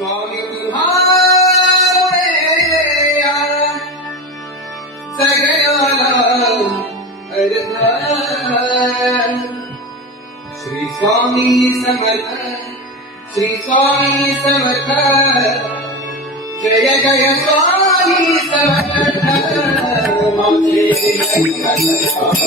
स्वामी तुम्हारे सगळ्याला अर्थ श्री स्वामी समर्थ श्री स्वामी समर्थ जय जय स्वामी समर्थ माझे स्वामी